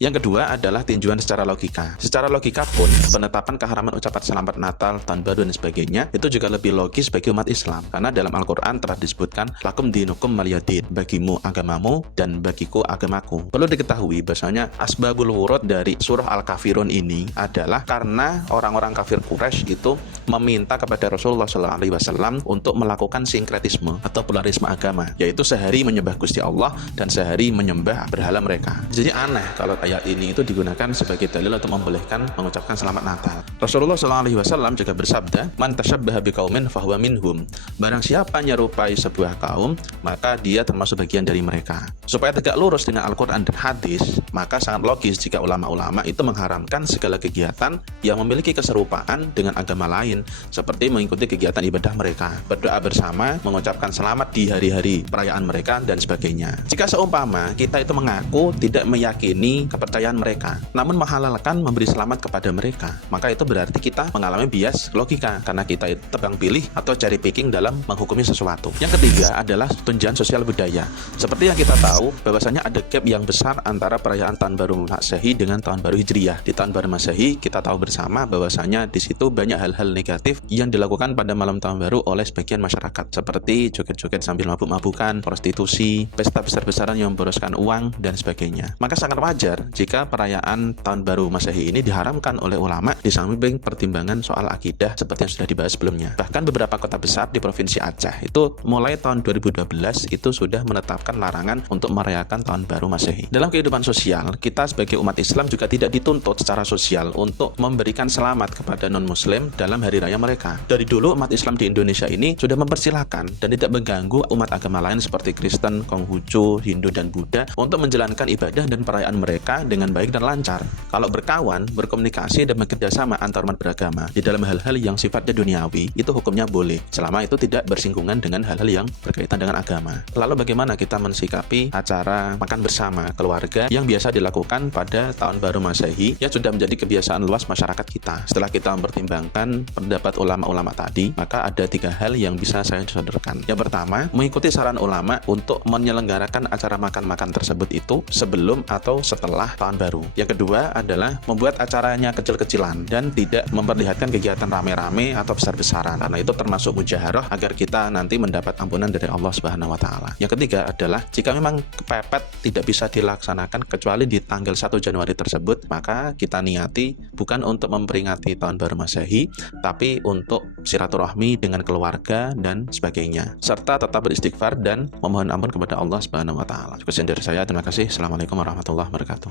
Yang kedua adalah tinjauan secara logika. Secara logika pun, penetapan keharaman ucapan selamat Natal, Tahun Baru, dan sebagainya itu juga lebih logis bagi umat Islam. Karena dalam Al-Quran telah disebutkan, lakum dinukum waliyadin, bagimu agamamu dan bagiku agamaku. Perlu diketahui bahwasanya asbabul wurud dari surah Al-Kafirun ini adalah karena orang-orang kafir Quraisy itu meminta kepada Rasulullah SAW untuk melakukan sinkretisme atau pluralisme agama, yaitu sehari menyembah Gusti Allah dan sehari menyembah berhala mereka. Jadi aneh kalau ayat ini itu digunakan sebagai dalil untuk membolehkan mengucapkan selamat Natal. Rasulullah SAW juga bersabda, man tasyabbaha biqaumin fahuwa minhum. Barang siapa nyerupai sebuah kaum, maka dia termasuk bagian dari mereka. Supaya tegak lurus dengan Al-Quran dan hadis, maka sangat logis jika ulama-ulama itu mengharamkan segala kegiatan yang memiliki keserupaan dengan agama lain, seperti mengikuti kegiatan ibadah mereka, berdoa bersama, mengucapkan selamat di hari-hari perayaan mereka, dan sebagainya. Jika seumpama kita itu mengaku tidak meyakini kepercayaan mereka, namun menghalalkan memberi selamat kepada mereka, maka itu berarti kita mengalami bias logika, karena kita itu tebang pilih atau cherry picking dalam menghukumi sesuatu. Yang ketiga adalah tunjang sosial budaya. Seperti yang kita tahu, bahwasanya ada gap yang besar antara perayaan Tahun Baru Masehi dengan Tahun Baru Hijriyah. Di Tahun Baru Masehi, kita tahu bersama bahwasanya di situ banyak hal-hal negatif yang dilakukan pada malam Tahun Baru oleh sebagian masyarakat, seperti joget-joget sambil mabuk-mabukan, prostitusi, pesta besar-besaran yang memboroskan uang, dan sebagainya. Maka sangat wajar jika perayaan Tahun Baru Masehi ini diharamkan oleh ulama di samping pertimbangan soal akidah seperti yang sudah dibahas sebelumnya. Bahkan beberapa kota besar di Provinsi Aceh itu mulai tahun 2012 itu sudah menetapkan larangan untuk merayakan Tahun Baru Masehi. Dalam kehidupan sosial, kita sebagai umat Islam juga tidak dituntut secara sosial untuk memberikan selamat kepada non-muslim dalam hari raya mereka. Dari dulu umat Islam di Indonesia ini sudah mempersilahkan dan tidak mengganggu umat agama lain seperti Kristen, Konghucu, Hindu, dan Buddha untuk menjalankan ibadah dan perayaan mereka dengan baik dan lancar. Kalau berkawan, berkomunikasi, dan bekerjasama antar umat beragama di dalam hal-hal yang sifatnya duniawi, itu hukumnya boleh, selama itu tidak bersinggungan dengan hal-hal yang berkaitan dengan agama. Lalu bagaimana kita mensikapi acara makan bersama keluarga yang biasa dilakukan pada Tahun Baru Masehi yang sudah menjadi kebiasaan luas masyarakat kita? Setelah kita mempertimbangkan pendapat ulama-ulama tadi, maka ada 3 hal yang bisa saya sodorkan. Yang pertama, mengikuti saran ulama untuk menyelenggarakan acara makan-makan tersebut itu sebelum atau setelah Tahun Baru. Yang kedua adalah membuat acaranya kecil-kecilan dan tidak memperlihatkan kegiatan rame-rame atau besar-besaran, karena itu termasuk mujaharah agar kita nanti mendapat ampunan dari Allah Subhanahu wa taala. Yang ketiga adalah jika memang kepepet tidak bisa dilaksanakan kecuali di tanggal 1 Januari tersebut, maka kita niati bukan untuk memperingati Tahun Baru Masehi, tapi untuk silaturahmi dengan keluarga dan sebagainya, serta tetap beristighfar dan memohon ampun kepada Allah Subhanahu wa taala. Sekian dari saya, terima kasih. Assalamualaikum warahmatullahi wabarakatuh.